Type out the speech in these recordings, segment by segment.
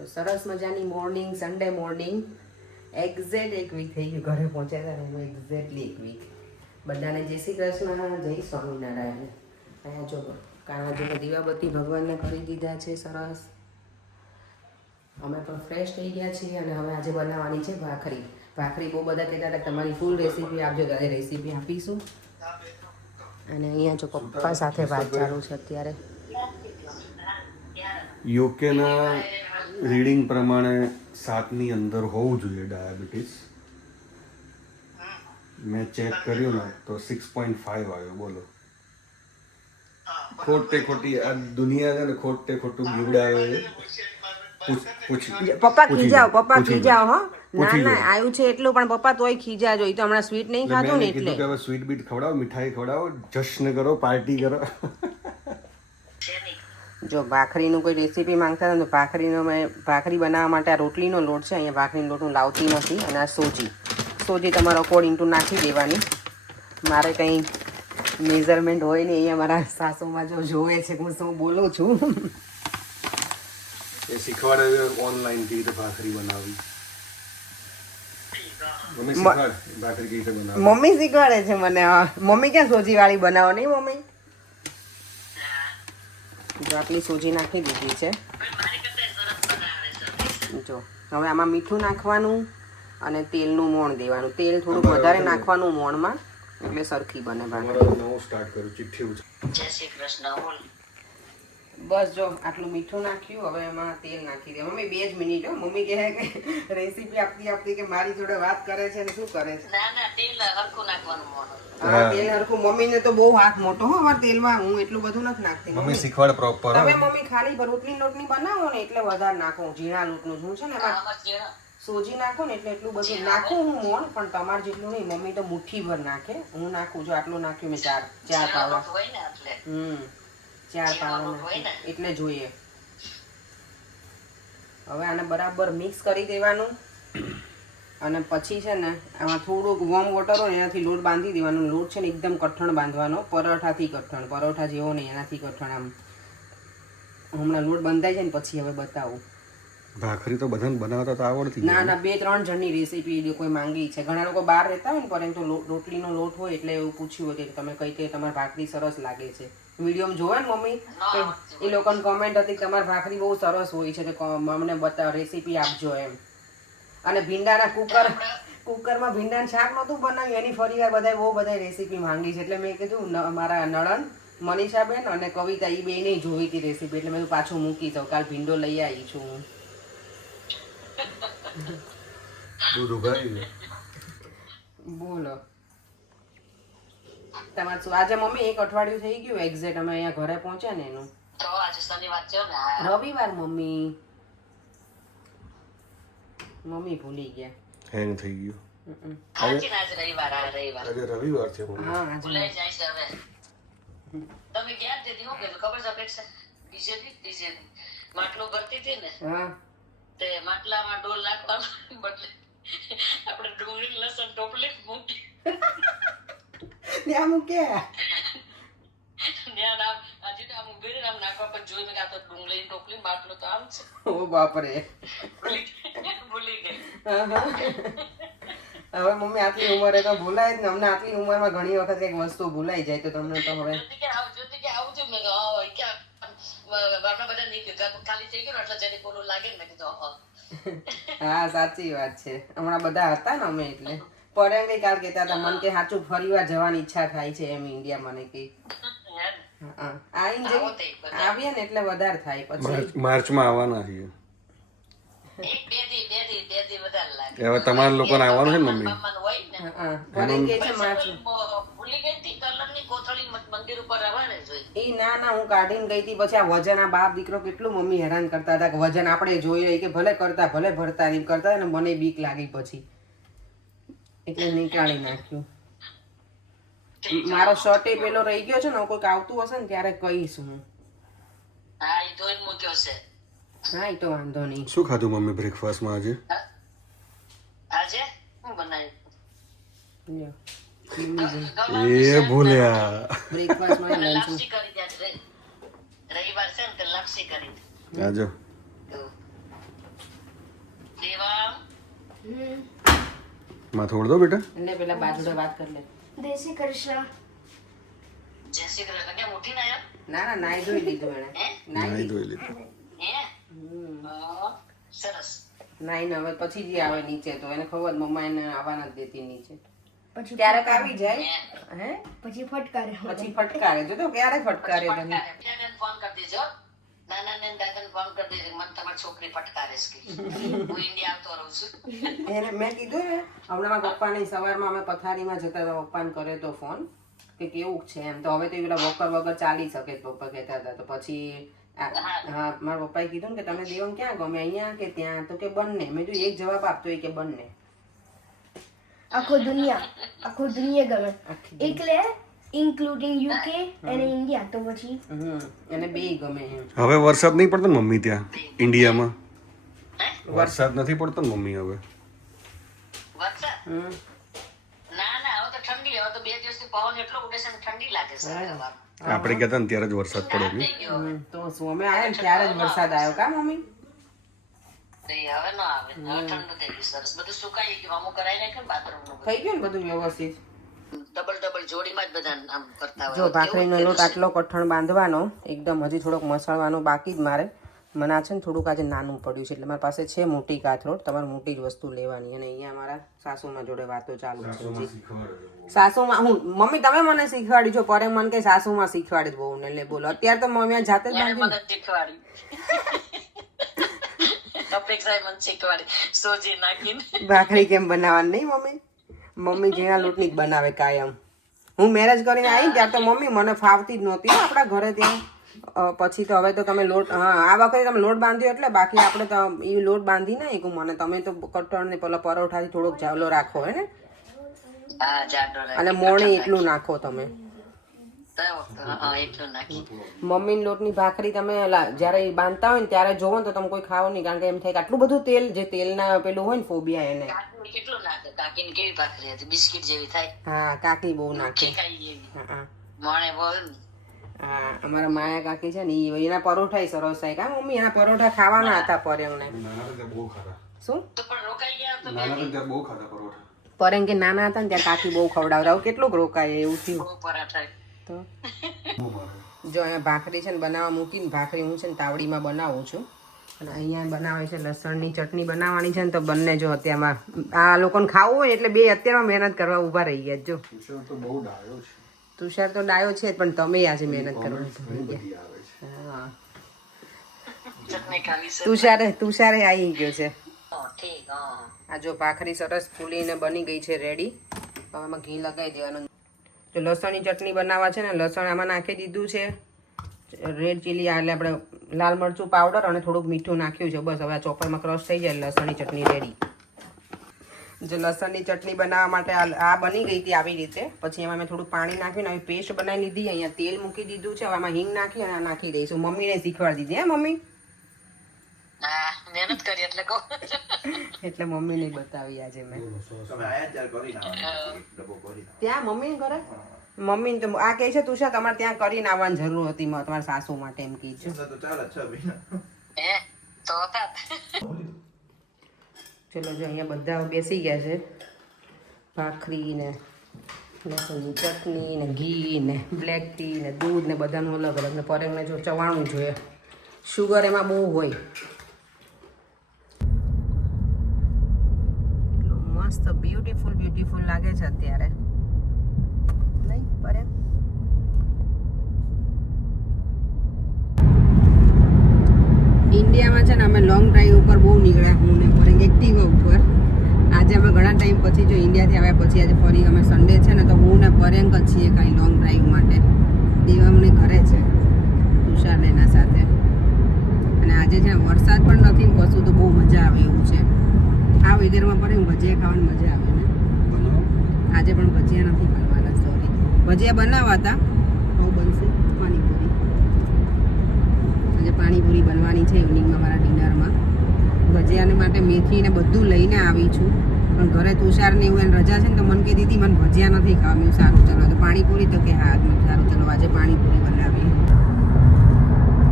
તો સરસ મજાની મોર્નિંગ, સન્ડે મોર્નિંગ, એક્ઝેક્ટ એક વીક થઈ ગયું ઘરે પહોંચ્યા હતા એનું એક્ઝેક્ટલી એક વીક. બધાને જય શ્રી કૃષ્ણ, જય સ્વામિનારાયણ. અહીંયા જો કાનાજીને દીવાબત્તી ભગવાનને કરી દીધા છે સરસ. અમે પણ ફ્રેશ થઈ ગયા છીએ અને હવે આજે બનાવવાની છે ભાખરી. ભાખરી બહુ બધા કહેતા હતા તમારી ફૂલ રેસીપી આપજો, ત્યારે રેસીપી આપીશું. અને અહીંયા જો પપ્પા સાથે વાત ચાલુ છે અત્યારે. યુકેના રીડિંગ પ્રમાણે 7ની અંદર હોવું જોઈએ ડાયાબિટીસ. મેં ચેક કર્યું ને તો 6.5 આવ્યો. બોલો, ખોટી આ દુનિયા છે ને ખોટું બીવડાવે છે. પપ્પા ખીજાવ, પપ્પા ખીજાવ. હો ના ના આવ્યું છે એટલું, પણ પપ્પા તોય ખીજાજો. એ તો હમણાં સ્વીટ નહીં ખાધું ને એટલે. હવે સ્વીટ બીટ ખવડાવો, મીઠાઈ ખવડાવો, જશ્ન કરો, પાર્ટી કરો. જો ભાખરીનું કોઈ રેસીપી માંગતા હતા તો ભાખરી બનાવવા માટે આ રોટલીનો લોટ છે. અહીંયા ભાખરીનો લોટ હું લાવતી નથી. અને આ સોજી તમારો અકોર્ડિંગ ટુ નાખી દેવાની. મારે કંઈ મેઝરમેન્ટ હોય નહીં. અહીંયા મારા સાસુમાં જો જોવે છે હું શું બોલું છું. એ શીખવાડે ઓનલાઈન કેવી રીતે ભાખરી બનાવવી. ભાખરી કેવી રીતે બનાવવી મમ્મી શીખવાડે છે મને. મમ્મી ક્યાં સોજી વાળી બનાવો નહીં મમ્મી? જો આટલી સોજી નાખી દીધી છે. જો હવે આમાં મીઠું નાખવાનું અને તેલનું મોણ દેવાનું. તેલ થોડુંક વધારે નાખવાનું મોણમાં, એટલે સરખી બને ભાખરી. નવું સ્ટાર્ટ કરું, ચિઠ્ઠી જય શ્રી કૃષ્ણ. બસ જો આટલું મીઠું નાખ્યું, હવે એમાં તેલ નાખી દે. મમ્મી 2 જ મિનિટ. મમ્મી કહે કે રેસીપી આપતી કે મારી જોડે વાત કરે છે ને શું કરે છે. ના ના, તેલ હરખું નાખવાનું મોઢું. હા, તેલ હરખું. મમ્મીને તો બહુ હાથ મોટો હો અમારા તેલમાં. હું એટલું બધું નથી નાખતી. મમ્મી શીખવાડ પ્રોપર. તમે મમ્મી ખાલી રોટલી લોટની બનાવો ને એટલે વધારે નાખો. ઝીણા લોટનું હું છે ને એમાં સોજી નાખો ને એટલે એટલું બધું નાખું હું મોણ, પણ તમારે જેટલું નહીં. મમ્મી તો મુઠ્ઠી ભર નાખે, હું નાખું. જો આટલું નાખ્યું મેં, ચાર પાવડા. 4 પાવડા એટલે જોઈએ. હવે આને બરાબર મિક્સ કરી દેવાનું. અને પછી છે ને આમાં થોડુંક વોર્મ વોટર હોય એનાથી લોટ બાંધી દેવાનો. લોટ છે ને એકદમ કઠણ બાંધવાનો, પરોઠાથી કઠણ, પરોઠા જેવો નહીં એનાથી કઠણ. આમ હમણાં લોટ બંધાય છે ને પછી હવે બતાવું. ભાખરી તો બધાને બનાવતા તો આવડતી. ના ના, 2-3 જણની રેસીપી કોઈ માંગી છે. ઘણા લોકો બહાર રહેતા હોય ને, પરંતુ રોટલીનો લોટ હોય એટલે એવું પૂછ્યું હતું કે તમે કઈ તમારી ભાખરી સરસ લાગે છે. વિડીયો જોવે ને મમ્મી, એ લોકોની કોમેન્ટ હતી કે તમારી ભાખરી બહુ સરસ હોય છે, તો અમને બતાવો, રેસીપી આપજો એમ. અને ભીંડાના કુકરમાં ભીંડાનું શાક નહોતું બનાવ્યું, એની ફરીવાર બહુ બધા રેસીપી માંગી છે. એટલે મેં કીધું મારા નણંદ મનીષાબેન અને કવિતા એ બે નહીં જોઈ હતી રેસીપી, એટલે મેં પાછું મૂકી દઉં. કાલ ભીંડો લઈ આવી છું હું. દૂધ ઉગાડી બોલો તમારે શું આજે મમ્મી? 1 અઠવાડિયું થઈ ગયું એક્ઝેક્ટ અમે અહીંયા ઘરે પહોંચ્યા ને એનું. તો આજે શનિવાર છે ને, રવિવાર. મમ્મી ભૂલી ગયા. હેંગ થઈ ગયું. આજે રવિવાર. આજે રવિવાર છે. હા આજે ભૂલાઈ જાય છે હવે. તમે ક્યાં જતી હું કીધું ખબર છે? અપેક્ષા ડીજે માટલું ભરતી હતી ને, હા તે માટલામાં ડોલ નાખવાનું બદલે આપણે ડુંગળી લસણ ટોપલી મૂકી ત્યાં મૂક્યા. ત્યાં આજે આમ ઉભી રહીને આમ નાખવા પર જોઈ મેં આ તો ડુંગળી ટોપલી માટલો તો આમ છે. ઓ બાપરે, ભૂલી ગઈ. હવે મમ્મી આટલી ઉંમરે તો ભૂલાય જ ને. અમને આટલી ઉંમરમાં ઘણી વખત કઈક વસ્તુ ભૂલાઈ જાય, તો તમને તો હવે આવજો મેં ક્યાં બધા નહીં ખાલી થઈ ગયું એટલે જરી બોલું લાગે ને, મેં કીધું હા સાચી વાત છે. હમણાં બધા હતા ને અમે, એટલે પડે કઈ કાલ કેતા હતા મને કે સાચું ફરીવાર જવાની ઈચ્છા થાય છે એમ ઇન્ડિયા. મને કઈ આવીએ ને એટલે વધારે થાય. પછી માર્ચમાં આવવાના છીએ. બે દી વધારે લાગે. હવે તમારા લોકોને આવવાનું છે ને મમ્મી? ભલે કે છે માર્ચ. ભૂલી ગઈ હતી કલરની કોથળી મંદિર ઉપર આવવાને જોઈ. એ ના હું કાઢીને ગઈ હતી. પછી આ વજન, આ બાપ દીકરો કેટલું મમ્મી હેરાન કરતા હતા કે વજન આપણે જોઈએ કે ભલે કરતા ભલે ભરતા એમ કરતા, ને મને બીક લાગી પછી એટલે નીકાળી નાખ્યું. મારો શર્ટ એ પેલો રહી ગયો છે ને, કોઈક આવતું હશે ને ત્યારે કહીશ હું. હા એ તો જ મૂક્યો છે. હા એ તો વાંધો નહીં. શું ખાધું મમ્મી બ્રેકફાસ્ટમાં આજે? આજે હું બનાવ્યું એ ભૂલ્યા. બ્રેકફાસ્ટમાં લંચ લાપસી કરી દે. રવિવાર છે ને તો લાપસી કરી દે. આજો દેવાંગ માં થોડ દો બેટા. એટલે પેલા બાજુડે વાત કરી લે. દેશી કૃષ્ણ જય શ્રી કૃષ્ણ કેમ ઉઠી ના આવ્યો? ના ના નાઈ ધોઈ લીધું એને. હે નાઈ ધોઈ લીધું. હે હા, સરસ નાઈને હવે પછી જે આવે નીચે તો એને ખબર મમ્મા એને આવવા નથી દેતી નીચે. પછી ક્યારેક આવી જાય હે હે પછી ફટકારે પછી ફટકારે જો તો ક્યારે ફટકારે તને ફટકારે ફોન કરી દેજો નાના ને દાદાને ફોન કરી દેજો મને તમારી છોકરી ફટકારે છે કે હું ઇન્ડિયા આવતો રહું છું એને મેં કીધું ને હમણાં મારા પપ્પાની સવારમાં અમે પથારીમાં જતા હતા પપ્પાને કરે તો ફોન કે કેવું છે એમ તો હવે તો એ પેલા વોકર વગર ચાલી શકે પપ્પા કહેતા હતા તો પછી હા મારા પપ્પાએ કીધું ને કે તમે દેવમ ક્યાં ગમે અહીંયા કે ત્યાં તો કે બંને મેં જો એક જવાબ આપતો હોય કે બંને આખો દુનિયા ગમે એટલે ઇન્ક્લુડિંગ યુકે અને ઇન્ડિયા તો પછી એને બે ગમે એમ હવે વરસાદ નહીં પડતો ને મમ્મી ત્યાં ઇન્ડિયામાં? હે વરસાદ નથી પડતો ને મમ્મી હવે? વરસાદ ના ના હવે તો ઠંડી હવે તો 2 દિવસથી પવન એટલો ઉડે છે ને ઠંડી લાગે છે સવારમાં. આપણે ગયા હતા ને ત્યારે જ વરસાદ પડ્યો નહીં? થઈ ગયો હવે. તો શું અમે આવ્યા ને ત્યારે જ વરસાદ આવ્યો કા મમ્મી તો એ હવે ન આવે હવે ઠંડુ થઈ ગયું સરસ બધું સુકાઈ ગયું અમુક કરાઈ નાખ્યું ને બાથરૂમ નું થઈ ગયું ને બધું વ્યવસ્થિત ડબલ જોડીમાં જ બધા આમ કરતા હોય જો ભાખરીનો લોટ આટલો કઠણ બાંધવાનો એકદમ હજી થોડોક મસળવાનો બાકી જ મારે મને આ છે ને થોડુંક આજે નાનું પડ્યું છે એટલે મારી પાસે છે મોટી કાથરોટ તમારે મોટી જ વસ્તુ લેવાની અને અહીંયા મારા સાસુમાં જોડે વાતો ચાલુ છે હજી સાસુમાં હું મમ્મી તમે મને શીખવાડી છો પરે મને કે સાસુમાં શીખવાડી બહુ ને એટલે બોલો અત્યારે તો મમ્મી જાતે જ એને બાંધી મને શીખવાડી અપેક્ષાએ મને શીખવાડી સોજી નાખીને ભાખરી કેમ બનાવવાની નહીં મમ્મી મમ્મી ઝીણા લોટની જ બનાવે કાયમ હું મેરેજ કરીને આવી ત્યારે તો મમ્મી મને ફાવતી જ નહોતી હો આપણા ઘરે ત્યાં પછી તો હવે તો તમે લોટ હા આ વખતે તમે લોટ બાંધ્યો એટલે બાકી આપણે તો એ લોટ બાંધી નહીં કે મને તમે તો કટણ ને પેલા પરોઠાથી થોડોક જાવલો રાખો હે ને હા જાડો અને મોણી એટલું નાખો તમે એટલું નાખી મમ્મીની લોટની ભાખરી તમે જ્યારે બાંધતા હોય ને ત્યારે જોવો ને તો તમે કોઈ ખાવો નહીં કારણ કે એમ થાય કે આટલું બધું તેલ જે તેલના પેલું હોય ને ફોબિયા એને કાકી કેટલું નાખે કાકીને કેવી ભાખરી હતી બિસ્કિટ જેવી થાય હા કાકી બહુ નાખે ખાઈ જેવી હા મોણે બોલ હા અમારા માયા કાકી છે ને એના પરોઠા સરસ થાય કા મમ્મી એના પરોઠા ખાવાના હતા પરેંગને શું તો પણ રોકાઈ ગયા તો પરેંગ કે નાના હતા ને ત્યારે કાકી બહુ ખવડાવતા હવે કેટલું રોકાય એવું થયું બહુ પરાઠા તો જો અહીંયા ભાખરી છે ને બનાવવા મૂકીને ભાખરી હું છે ને તાવડીમાં બનાવું છું અને અહીંયા બનાવે છે લસણની ચટણી બનાવવાની છે ને તો બંને જો અત્યારમાં આ લોકોને ખાવું હોય એટલે બે અત્યારમાં મહેનત કરવા ઊભા રહી ગયા જો તુષાર તો ડાયો છે જ પણ તમે આજે મહેનત કરવા હા ચટણી ખાવી છે તુષારે આવી ગયો છે ઠીક હા આ જો ભાખરી સરસ ફૂલીને બની ગઈ છે રેડી હવે આમાં ઘી લગાવી દેવાનું જો લસણની ચટણી બનાવવા છે ને લસણ આમાં નાખી દીધું છે રેડ ચીલી એટલે આપણે લાલ મરચું પાવડર અને થોડુંક મીઠું નાખ્યું છે બસ હવે આ ચોપરમાં ક્રશ થઈ જાય લસણની ચટણી રેડી જો લસણની ચટણી બનાવવા માટે આ બની ગઈ હતી આવી રીતે પછી એમાં મેં થોડું પાણી નાખ્યું આવી પેસ્ટ બનાવી લીધી અહીંયા તેલ મૂકી દીધું છે હવે આમાં હિંગ નાખી અને આ નાખી દઈશું મમ્મીને શીખવાડી દીધી હે મમ્મી હા મહેનત કરી એટલે કહું એટલે મમ્મીને બતાવી આજે મેં ત્યાં મમ્મી કરે મમ્મી તો આ કહે છે તુષાર તમારે ત્યાં કરીને આવવાની જરૂર હતી તમારા સાસુ માટે એમ કીધું હે તો હતા ચલો જો અહીંયા બધા બેસી ગયા છે ભાખરી ને લસણની ચટણી ને ઘી ને બ્લેક ટી ને દૂધ ને બધાનું અલગ અલગ ને પરેંગને જો ચવાણું જોઈએ શુગર એમાં બહુ હોય એટલું મસ્ત બ્યુટીફુલ લાગે છે અત્યારે નહીં પરેંગ ઇન્ડિયામાં છે ને અમે લોંગ ડ્રાઈવ ઉપર બહુ નીકળ્યા હું ને પરેંગ એક્ટિવા ઉપર આજે અમે ઘણા ટાઈમ પછી જો ઇન્ડિયાથી આવ્યા પછી આજે ફરી અમે સન્ડે છે ને તો હું ને પરેંગ જ છીએ કાંઈ લોંગ ડ્રાઈવ માટે દેવામને ઘરે છે તુષાર એના સાથે અને આજે છે વરસાદ પણ નથી ને કશું તો બહુ મજા આવે એવું છે આ વેધરમાં પરેંગ ભજીયા ખાવાની મજા આવે ને આજે પણ ભજીયા નથી બનવાના સોરી ભજીયા બનાવવા હતા હવે બનશે પાણીપુરી આજે પાણીપુરી બનવાની છે ઇવનિંગમાં મારા ડિનરમાં ભજીયાને માટે મેથી ને બધું લઈને આવી છું પણ ઘરે તુષારને એવું એને રજા છે ને તો મને કહેતી હતી મને ભજીયા નથી ખાવા સારું ચલો તો પાણીપુરી તો કે હા સારું ચલો આજે પાણીપુરી બનાવીએ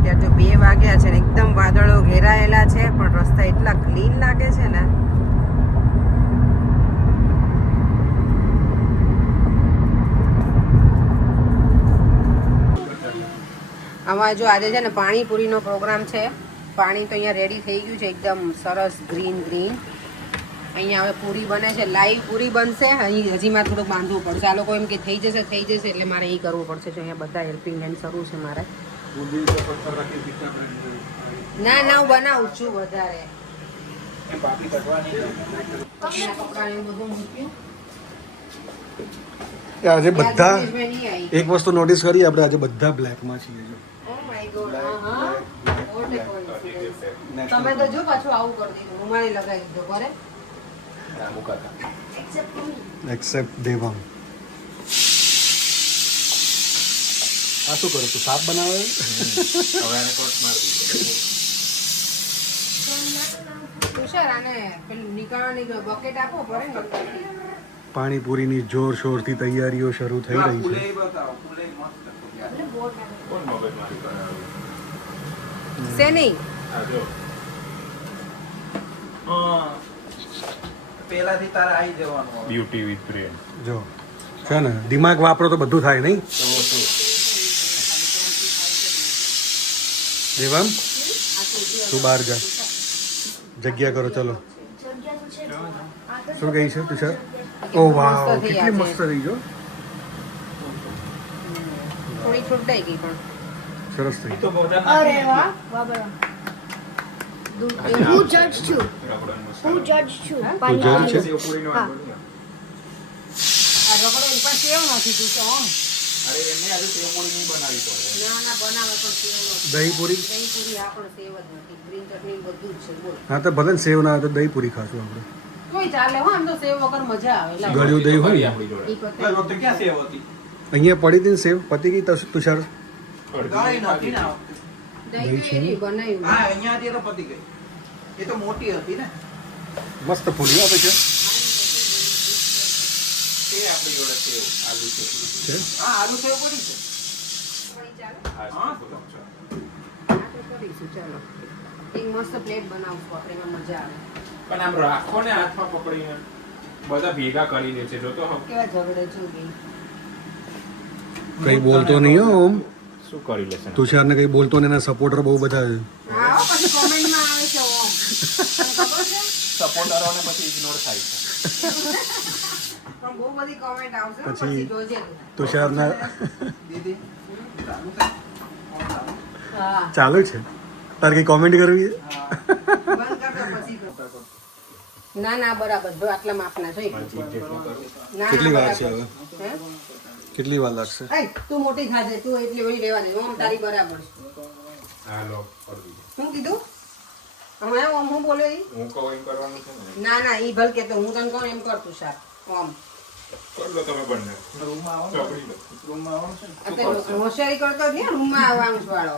ત્યાં જો 2 વાગ્યા છે ને એકદમ વાદળો ઘેરાયેલા છે પણ રસ્તા એટલા ક્લીન લાગે છે ને. આમાં જો આજે છે ને પાણીપુરીનો પ્રોગ્રામ છે. પાણી તો અહીંયા રેડી થઈ ગયું છે એકદમ સરસ ગ્રીન ગ્રીન. અહીંયા હવે પૂરી બને છે, લાઈવ પૂરી બનશે. અહીં હજી મારે થોડુંક બાંધવું પડશે. આ લોકો એમ કે થઈ જશે એટલે મારે એ કરવું પડશે. જો અહીંયા બધા હેલ્પિંગ હેન્ડ શરૂ છે મારે. ના ના હું બનાવું છું વધારે. આજે બધા એક વસ્તુ નોટિસ કરી આપણે આજે બધા બ્લેકમાં છીએ જો. તમે તો જો પાછું આવું કરી દીધું, રૂમાલી લગાવી દીધો કરે. એક્સેપ્ટ દેવાંગ. આ શું કરે તું? શાક બનાવે? તુષાર આને પેલું નીકળવાની બકેટ આપો પડે ને. પાણીપુરીની જોરશોરથી તૈયારીઓ શરૂ થઈ રહી છે. શેની? પેલાથી તારે આવી જવાનું બ્યુટી વિથ બ્રેન. જો છે ને દિમાગ વાપરો તો બધું થાય નહીં. દેવાંગ તું બહાર જા, જગ્યા કરો. ચલો શું કહી છે તુષાર? ઓ વાવ કેટલી મસ્ત થઈ જો. થોડી છૂટાઈ ગઈ પણ સરસ થઈ. અરે વાહ વાહ વાહ. હું જજ છું. હું જજ છું. તું જજ છે? આ રગડો ઉપર સેવ નથી તું તો આમ. અરે એમને આજે સેવપુરી નહીં બનાવી પડે. ના ના બનાવે પણ સેવ નથી. દહીં પૂરી? દહીં પૂરી આ પણ સેવ જ નથી. ગ્રીન ચટણી બધું જ છે બોલ. હા તો ભલે ને સેવ ના હોય તો દહીં પૂરી ખાશું આપણે. કોઈ ચાલે હો, આમ તો સેવ વગર મજા આવે. લાવ. ગળ્યું દહીં હોય ને. આપણી જોડે ઈ પતે. ક્યાં સેવ હતી? અહીંયા પડી હતી ને સેવ, પતી ગઈ તુષાર. ગાળી નથી ને આ વખતે. દહીં તો એની બનાવ્યું. હા અહીંયાથી તો પતી ગઈ. એ તો મોટી હતી ને. મસ્ત પૂરી આપે છે. તે આપણી જોડે સેવ આલુ છે. હા આલુ સેવ પડી છે. હા હા. આ તો કરીશું ચાલો. એક મસ્ત પ્લેટ બનાવશું આપણે, એમાં મજા આવે. પણ આમ રાખો ને હાથમાં પકડીને બધા ભેગા કરી દે છે. જો તો હમ કેવા ઝઘડે છું બી. કઈ બોલતો નહીં હો ઓમ. શું કરી લેશે તુષારને કઈ બોલતો ને એના સપોર્ટર બહુ બધા છે. હા હો, પછી કોમેન્ટમાં આવે છે ઓમ. તને ખબર છે? સપોર્ટરોને પછી ઇગ્નોર થાય છે. પણ બહુ બધી કોમેન્ટ આવશે હો, પછી પછી જોજે તું. તુષારના દીદી ચાલુ છે. હા ચાલુ છે. તારે કઈ કોમેન્ટ કરવી છે? બંધ કર દો પછી તો. ના ના બરાબર જો આટલા માપના છે. ના, ના, કેટલી વાર છે બરાબર. હવે? હે? કેટલી વાર લાગશે? એય, તું મોટી ખાજે, તું એટલી બધી રહેવા દે. ઓમ તારી બરાબર છે. હા લો કરી દીધું. શું કીધું? હવે ઓમ હું બોલે ઈ? હું કહું એમ કરવાનું છે ને. ના ના ઈ ભલ કેતો, હું તને કહું એમ કર તું શાક. ઓમ કરી લો તમે બંને. રૂમમાં આવો ને. ચોપડી લો. રૂમમાં આવો છે ને. અત્યારે હોશિયારી કરતો જ નહીં, રૂમમાં આવવાનું વાળો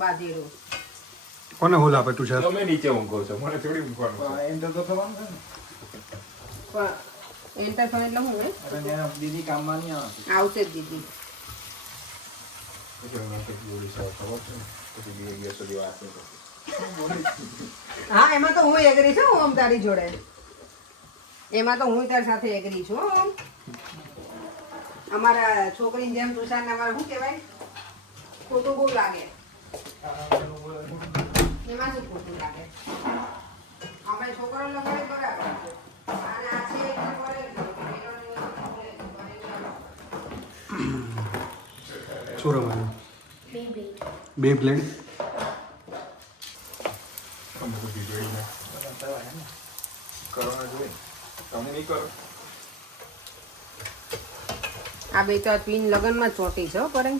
બાધેડું. કોને હોલ આપે તુષાર? તમે નીચે ઊંઘો છો મને થોડી ઊંઘવાનું છે. એન્ટર તો થવાનું છે ને. પણ એન્ટર થયું એટલે હું હે? અરે ત્યાં દીદી કામમાં નહીં આવે. આવશે જ દીદી. પછી હમણાં કંઈક બોલી સાવ ખબર છે ને. પછી દિવસ સુધી વાત નહીં કરતી. હા એમાં તો હું એગ્રી છું ઓમ તારી જોડે. એમાં તો હું તારી સાથે એગ્રી છું હો, ઓમ. અમારા છોકરીની જેમ તુષારને અમારે શું કહેવાય, ખોટું બહુ લાગે. એમાં શું ખોટું લાગે? અમે છોકરો લગાડે બરાબર છે. અને આ છે એટલે કરે જ નહીં. શું રમવાનું? બે બે. બે પ્લેટ. તમે તો બીજું ના કરવાના જોઈએ. તમે નહીં કરો. આ બે તો પિન લગનમાં ચોટી છે હો કરે.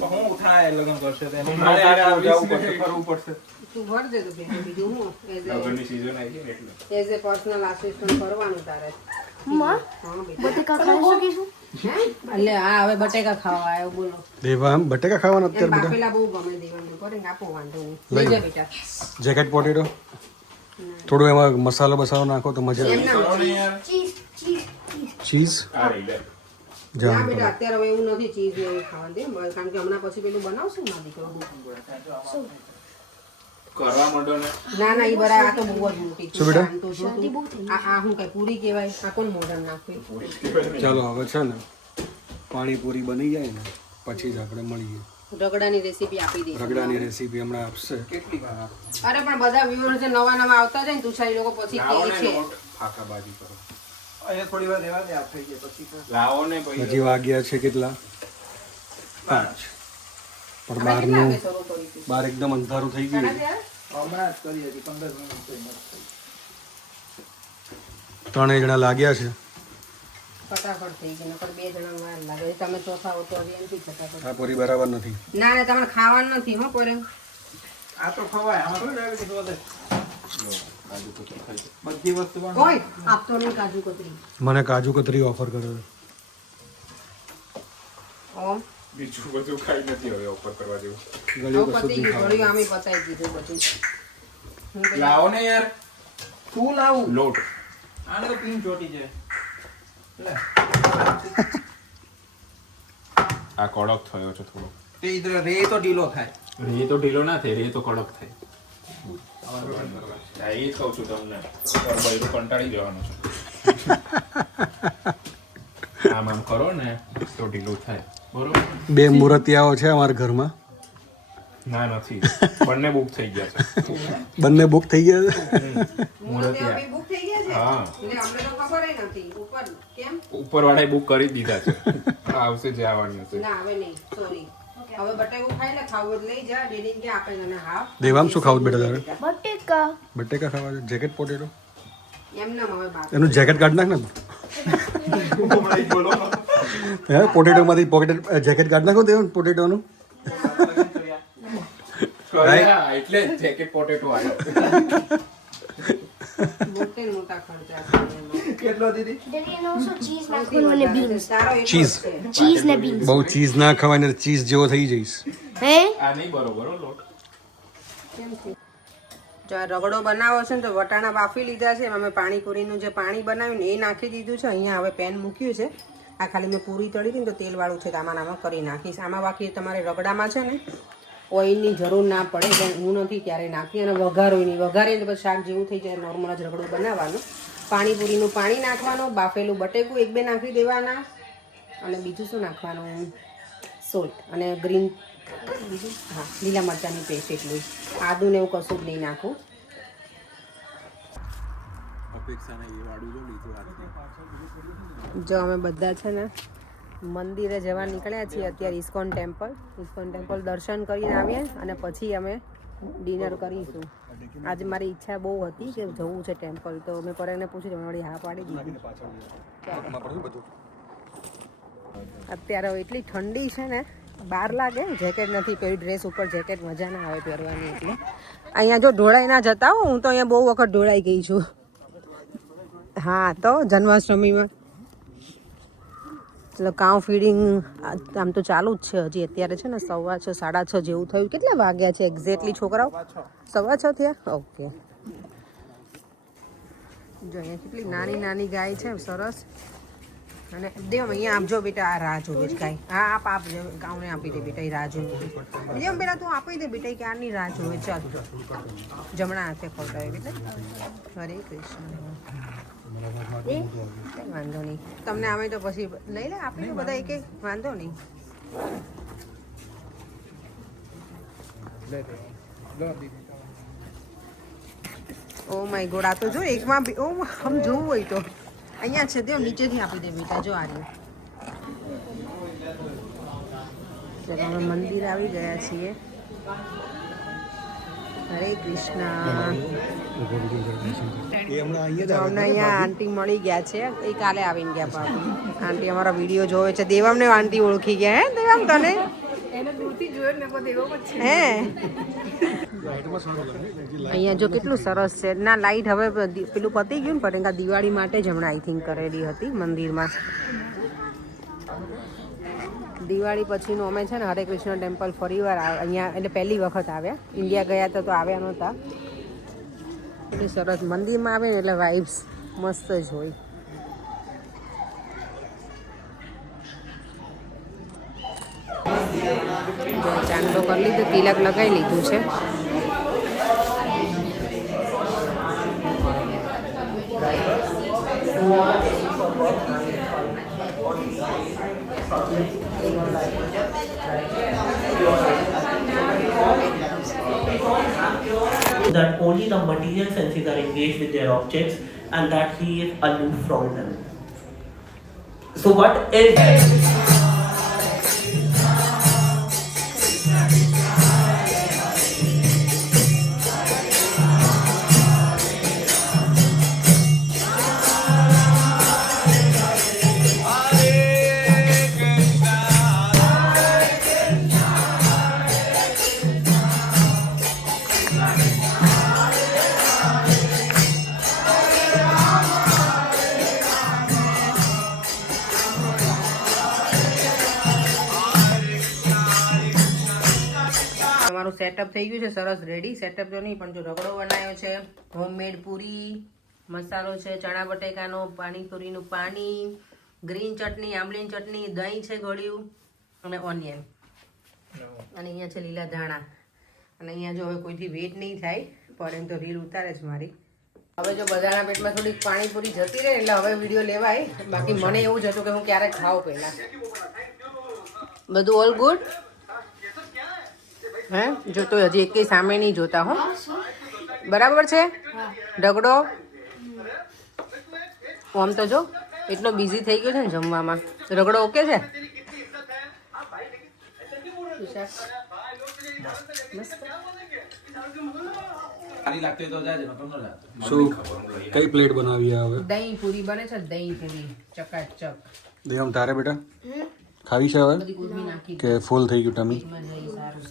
તો હું થાય લગ્ન કરશે તો એને મારે મારે આ જવું પડશે, વીસ ફરવું પડશે. તું ભર દે તો બેન બીજું હું લગ્નની season આવી ગઈ ને એટલે. એઝ એ પર્સનલ આસિસ્ટન્ટ કરવાનું તારે. માં હા બેટા. બટેકા ખાઈ શકીશું? હે? એટલે હા હવે બટેકા ખાવા આવ્યો બોલો. દેવાંગ બટેકા ખાવાના એમ અત્યારે બધા? બાફેલા બહુ ગમે દેવાનું કરે આપો વાંધો નહીં. લઈ જા બેટા. જેકેટ પોટેટો થોડું એમાં મસાલો બસાલો નાખો તો મજા એમ આવે. ના કરો ને યાર. Cheese cheese cheese. ચીઝ આ રહી લે. ના બેટા અત્યારે હવે એવું નથી ચીઝ ને એવું ખાવા દે કારણ કે હમણાં પછી પેલું બનાવશું ને દીકરો કરવા માંડો ને ના ના એ બરાબર આ તો બહુ જ મોટી શું બેટા? આમ તો જો તું. આ હું કઈ પૂરી કહેવાય આ કોણ મોઢામાં નાખ્યું ચાલો હવે છે ને પાણીપુરી બની જાય ને પછી જ આપણે મળીએ. રગડાની રેસીપી આપી દઈશ રગડાની રેસીપી હમણાં આપશે. કેટલી વાર આપે? અરે પણ બધા વ્યુઅર્સ નવા નવા આવતા જાય ને તુષાર લોકો પછી લાવો કહે ને છે લોટ ફાકા બાજી કરો અહીંયા થોડી વાર રહેવા દે આપ થઈ જાય પછી તો લાવો ને પછી હજી વાગ્યા છે કેટલા? 5. પણ આપણે કેટલા બહારનું વાગે શરૂ કરીશું? બહાર એકદમ અંધારું થઈ ગયું. સાડા ચાર? હમણાં જ કરી હતી 15 મિનિટ તો મસ્ત થઈ. 3 જણા લાગ્યા છે. ફટાફટ થઈ ગઈ નકર 2 જણા વાર લાગે તમે ચોથા હો તો હવે એમથી ફટાફટ આ પૂરી બરાબર નથી. ના ના તમારે ખાવાનું નથી હો પોરે આ તો ખવાય આમાં થોડી ડાયાબિટીસ વધે. બધી વસ્તુ પણ કોઈ આપતો નહીં કાજુ કતરી મને કાજુ કતરી ઓફર કર્યો છે. ઓમ બીજું બધું ખાઈ નથી હવે ઓફર કરવા જેવું ગળ્યું હવે કશું જ પતી નહીં ગયું ખાવાનું. ગળ્યું આમે પતાઈ દીધું બધું હું પેલા- લાવો ને યાર તું લાવું લોટ આને તો પિંક ચોટી જાય લે આ કડક થયો છે થોડો તે ઇધર રે તો ઢીલો થાય રે તો ઢીલો ના થાય રે તો કડક થાય હા, એ કહું છું તમને બૈરું કંટાળી જવાનું છે આમ આમ કરો ને તો ઢીલું થાય બરોબર 2 મૂર્તિયાઓ છે અમારા ઘરમાં. ના નથી બંને બુક થઈ ગયા છે બંને બુક થઈ ગયા છે. મૂર્તિઓ બી book થઈ ગયા છે હા. એટલે અમને તો ખબર ય નથી ઉપર કેમ ઉપર વાળાએ બુક કરી જ દીધા છે આવશે જે આવવાનું હશે ના હવે નહીં સોરી હવે બટેકું ખાઈ લે ખાવું હોય તો લઈ જા ડેડી કે આપે તને હાફ દેવાંગ શું ખાવું છે બેટા તારે? બટેકા. બટેકા ખાવા છે? Jacket potato? એમ નામ હવે બાકી એનું જેકેટ કાઢ નાખ ને. હે પોટેટોમાંથી પોકેટ જેકેટ કાઢ નાખો દેવાંગ પોટેટોનું. એટલે જેકેટ પોટેટો આવ્યો મોટે ને મોટા ખર્ચા છે એમાં. કેટલો દીદી Daddy, and also cheese નાખવાનું અને beans. તારો એટલો જ Cheese. છે. Cheese ને beans. બહુ ચીઝ ના ખવાય ને ચીઝ જેવો થઈ જઈશ. હે? આ નહીં બરોબર હો લોટ કેમ છે? જો આ રગડો બનાવો છે ને તો વટાણા બાફી લીધા છે એમાં મેં પાણીપુરીનું જે પાણી બનાવ્યું ને એ નાખી દીધું છે અહીંયા હવે પેન મૂક્યું છે આ ખાલી મેં પૂરી તળી હતી ને તો તેલવાળું છે તો આમાં કરી નાખીશ આમાં બાકી તમારે રગડામાં છે ને ઓઇલની જરૂર ના પડે એટલે હું નથી ક્યારે નાખી અને વઘારું નહીં વઘારીને પછી શાક જેવું થઈ જાય નોર્મલ જ રગડું બનાવવાનું પાણીપુરીનું પાણી નાખવાનું બાફેલું બટેકું 1-2 નાખી દેવાના અને બીજું શું નાખવાનું સોલ્ટ અને ગ્રીન બીજું હા લીલા મરચાંની પેસ્ટ એટલું આદું ને એવું કશું જ નહીં નાખું જો અમે બધા છે ને મંદિરે જવા નીકળ્યા છીએ અત્યારે ઇસ્કોન ટેમ્પલ દર્શન કરીને આવીએ અને પછી અમે ડિનર કરીશું આજે મારી ઈચ્છા બહુ હતી કે જવું છે ટેમ્પલ તો મેં પરેને પૂછ્યું તો વળી હા પાડી દીધી અત્યારે હવે એટલી ઠંડી છે ને બહાર લાગે જેકેટ નથી પહેરી ડ્રેસ ઉપર જેકેટ મજા ના આવે પહેરવાની એટલે અહીંયા જો ઢોળાઈ ના જતા હો હું તો અહીંયા બહુ વખત ઢોળાઈ ગઈ છું હા તો જન્માષ્ટમીમાં એટલે કાઉ ફીડિંગ આમ તો ચાલુ જ છે હજી અત્યારે છે ને 6:15 6:30 જેવું થયું કેટલા વાગ્યા છે એક્ઝેક્ટલી છોકરાઓ 6:15 થયા ઓકે જો અહીંયા કેટલી નાની નાની ગાય છે સરસ અને દેવ અહીંયા આપજો બેટા આ રાહ જોવે છે ગાય હા આપજો ગાઉને આપી દે બેટા એ રાહ જોવે દેવ પેલા તું આપી દે બેટા કે આની રાહ જોવે ચાલ જમણા હાથે ખવડાવે બેટા હરે કૃષ્ણ કંઈ વાંધો નહીં તમને આવે તો પછી લઈ લે આપણે બધા એક વાંધો નહીં ઓ માય ગોડ આ તો જો એકમાં ઓ આમ જોવું હોય તો અહીંયા છે દેવ નીચેથી આપી દે બેટા જો આ રહ્યું ચાલો અમે મંદિર આવી ગયા છીએ હરે કૃષ્ણ અમને અહીંયા આંટી મળી ગયા છે એ કાલે આવીને ગયા પાછું આંટી અમારા વિડીયો જોવે છે દેવામને આંટી ઓળખી ગયા હે દેવામ તને હે અહીંયા જો કેટલું સરસ છે ના લાઈટ હવે પેલું પતી ગયું ને પટેંગા દિવાળી માટે જ હમણાં આઈ થિંક કરેલી હતી મંદિરમાં દિવાળી પછીનું અમે છે ને હરે કૃષ્ણ ટેમ્પલ ફરીવાર અહીંયા એટલે પહેલી વખત આવ્યા ઇન્ડિયા ગયા તો આવ્યા નહોતા એટલી સરસ મંદિરમાં આવે ને એટલે વાઇબ્સ મસ્ત જ હોય કરી લીધું, તિલક લગાવી લીધું છે. that only the material senses are engaged with their objects and that he is aloof from them. So what is તમારું સેટઅપ થઈ ગયું છે સરસ રેડી. સેટઅપ તો નહીં પણ જો રગડો બનાવ્યો છે, હોમમેડ પૂરી, મસાલો છે ચણા બટેકાનો, પાણીપુરીનું પાણી, ગ્રીન ચટણી, આંબલીની ચટણી, દહીં છે ગળ્યું અને ઓનિયન, અને અહીંયા છે લીલા ધાણા. અને અહીંયા જો હવે કોઈથી વેટ નહીં થાય, પર એમ તો રીલ ઉતારે છે મારી. હવે જો બધાના પેટમાં થોડીક પાણીપુરી જતી રહે એટલે હવે વિડીયો લેવાય. બાકી મને એવું જ હતું કે હું ક્યારેક ખાઉં પહેલા. બધું ઓલ ગુડ હે? જો તો હજી એકેય સામે નહીં જોતા હો. બરાબર છે ઢગડો? આમ તો જો એટલો બિઝી થઈ ગયો છે ને જમવામાં. રગડો ઓકે છે? શું કઈ પ્લેટ બનાવી હવે? દહીં પૂરી બને છે, દહીં પૂરી ચકાચક. દેવમ તારે બેટા ખાવી છે હવે બધી કોથમી નાખી કે ફૂલ થઈ ગયું ટમી? સારું.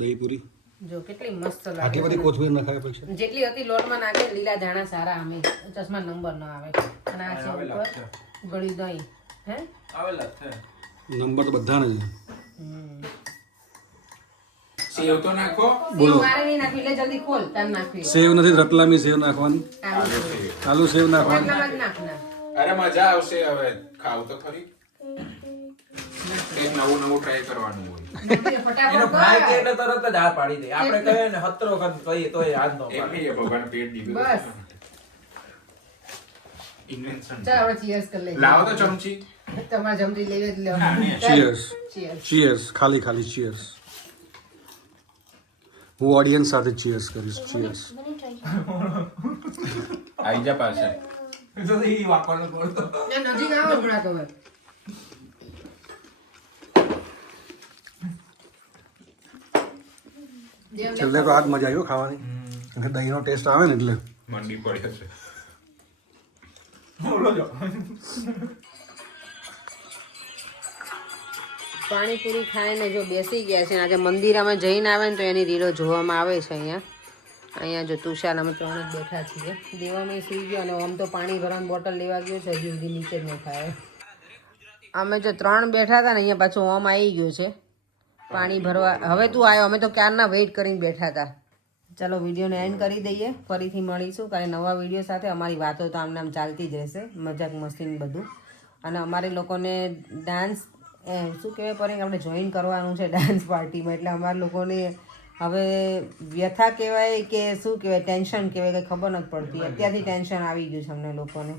દહીં પૂરી જો કેટલી મસ્ત આટલી લાગે બધી કોથમીર નખાય પછી જેટલી હતી લોટમાં નાખે. લીલા ધાણા સારા, અમે ચશ્મા નંબર ન આવે. અને આ છે ઉપર ગળી દહીં. હે નંબર તો બધાને છે. સેવ તો નાખો. બોલો. મારે નહીં નાખવી એટલે જલ્દી ખોલ તાર નાખવી. સેવ નથી, રતલામી સેવ નાખવાની, આલુ સેવ નાખવાની. એટલામાં જ નાખના. અરે મજા આવશે હવે ખાવ તો ખરી. કંઈક નવું નવું ટ્રાય કરવાનું હોય. ફટાફટ ભાઈ કે કર. એટલે તરત જ આ પાડી દે. આપણે કહીએ ને 17 વખત કહીએ તોય આજ નો એમ નહીં, એ ભગવાન પેટ દીધું. બસ. Invention. ચાલ હવે cheers કરી લઈએ. લાવો તો ચમચી. તમારે જમતી લેવી જ લો. Cheers Cheers. ચીયર્સ, ખાલી ખાલી ચીયર્સ. હું ઓડિયન્સ સાથે ચીયર્સ કરીશ. ચીયર્સ. આઈ જા પાસે. તો ઈ વાપરવાનું બોલતો. ને નજીક આવો થોડાક હવે. છેલ્લે તો આજ મજા આવ્યો ખાવાની. દહીંનો ટેસ્ટ આવે ને એટલે મંડી પડ્યો છે. બોલો જો. પાણીપુરી ખાઈને જો બેસી ગયા છે. આજે મંદિરમાં જઈને આવે ને તો એની રીલો જોવામાં આવે છે. અહીંયા જો તુષાર અમે 3 જ બેઠા છીએ. દેવામાં સુઈ ગયો અને આમ તો પાણી ભરવાની બોટલ લેવા ગયો છે, હજી સુધી નીચે જ ન ખાય. અમે જો 3 બેઠા હતા ને અહીંયા પાછું ઓમ આવી ગયો છે પાણી ભરવા. હવે તું આવ્યો, અમે તો ક્યારના વેઇટ કરીને બેઠા હતા. ચાલો વિડીયોને એન્ડ કરી દઈએ. ફરીથી મળીશું કારણ નવા વિડીયો સાથે. અમારી વાતો તો આમને આમ ચાલતી જ રહેશે, મજાક મસ્તી બધું. અને અમારે લોકોને ડાન્સ શું કહેવાય પર આપણે જોઈન કરવાનું છે ડાન્સ પાર્ટીમાં. એટલે અમારા લોકોને હવે વ્યથા કહેવાય કે શું કહેવાય, ટેન્શન કહેવાય કે ખબર નથી પડતી. અત્યારથી ટેન્શન આવી ગયું છે અમને લોકોને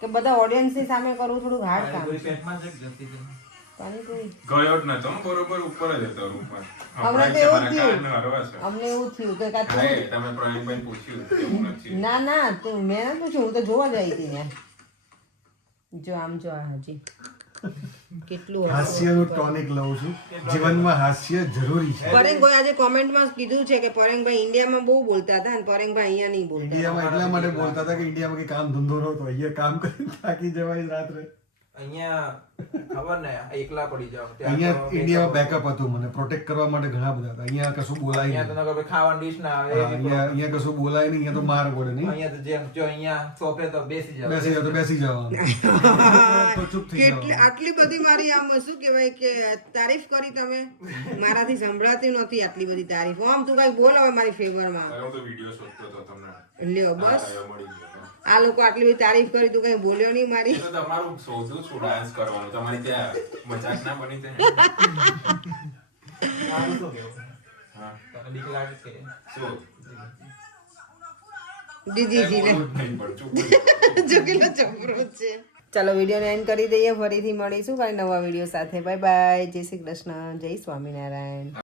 કે બધા ઓડિયન્સની સામે કરવું થોડું હાર્ડ કામ છે. પાણીપુરી ગયો જ નતો બરોબર, ઉપર જ હતો રૂમમાં. અમને તો એવું થયું, અમને એવું થયું કે કાં તમે પ્રવીણભાઈ પૂછ્યું કે હું નથી. ના તું મેં ના પૂછ્યું, હું તો જોવા જ આવી હતી ને. જો આમ જો આ હજી કેટલું હાસ્યનું ટોનિક લઉં છું. જીવનમાં હાસ્ય જરૂરી છે. પરેંગભાઈ આજે કોમેન્ટમાં કીધું છે કે પરેંગભાઈ ઇન્ડિયામાં બહુ બોલતા હતા અને પરેંગભાઈ અહીંયા નહીં બોલતા. ઇન્ડિયામાં એટલા માટે બોલતા હતા કે ઇન્ડિયામાં કઈ કામ ધંધો નહોતો. અહીંયા કામ કરીને થાકી જવાય રાત્રે. અહીંયા ખબર ને એકલા પડી જાવ. અહીંયા ઇન્ડિયામાં બેકઅપ હતું, મને પ્રોટેક્ટ કરવા માટે ઘણા બધા હતા. અહીંયા કશું બોલાય અહીંયા તો નહીં. નકર ખાવાનું ડીશ ના આવે. અહીંયા કશું બોલાય નહીં. અહીંયા તો માર પડે નહીં. અહીંયા તો જેમ જો અહીંયા સોફે તો બેસી જાવ. બેસી જાવ તો બેસી જવાનું. તો ચૂપ થઈ કેટલી જવાનું. આટલી બધી મારી આમ શું કહેવાય કે તારીફ કરી તમે. મારાથી સંભળાતી નહોતી આટલી બધી તારીફ. આમ તું કઈ બોલ હવે મારી ફેવરમાં. હું તો વિડીયો શોધતો હતો તમને. લ્યો બસ મળી ગયો. આ લોકો આટલી બધી તારીફ કરી, તું કઈ બોલ્યો નહીં મારી. એ તો તમારું શોધું છું ડાન્સ કરવાનું. તમારી ત્યાં મજાક ના બની તે. મારું શું કેવું હા તને બીક લાગે છે શું દીદીજીને નહીં પણ ચૂપ જો કેટલો ચપરો છે. ચાલો વિડીયોને એન્ડ કરી દઈએ. ફરીથી મળીશું કાંઈ નવા વિડીયો સાથે. Bye bye. જય શ્રી કૃષ્ણ. જય સ્વામિનારાયણ.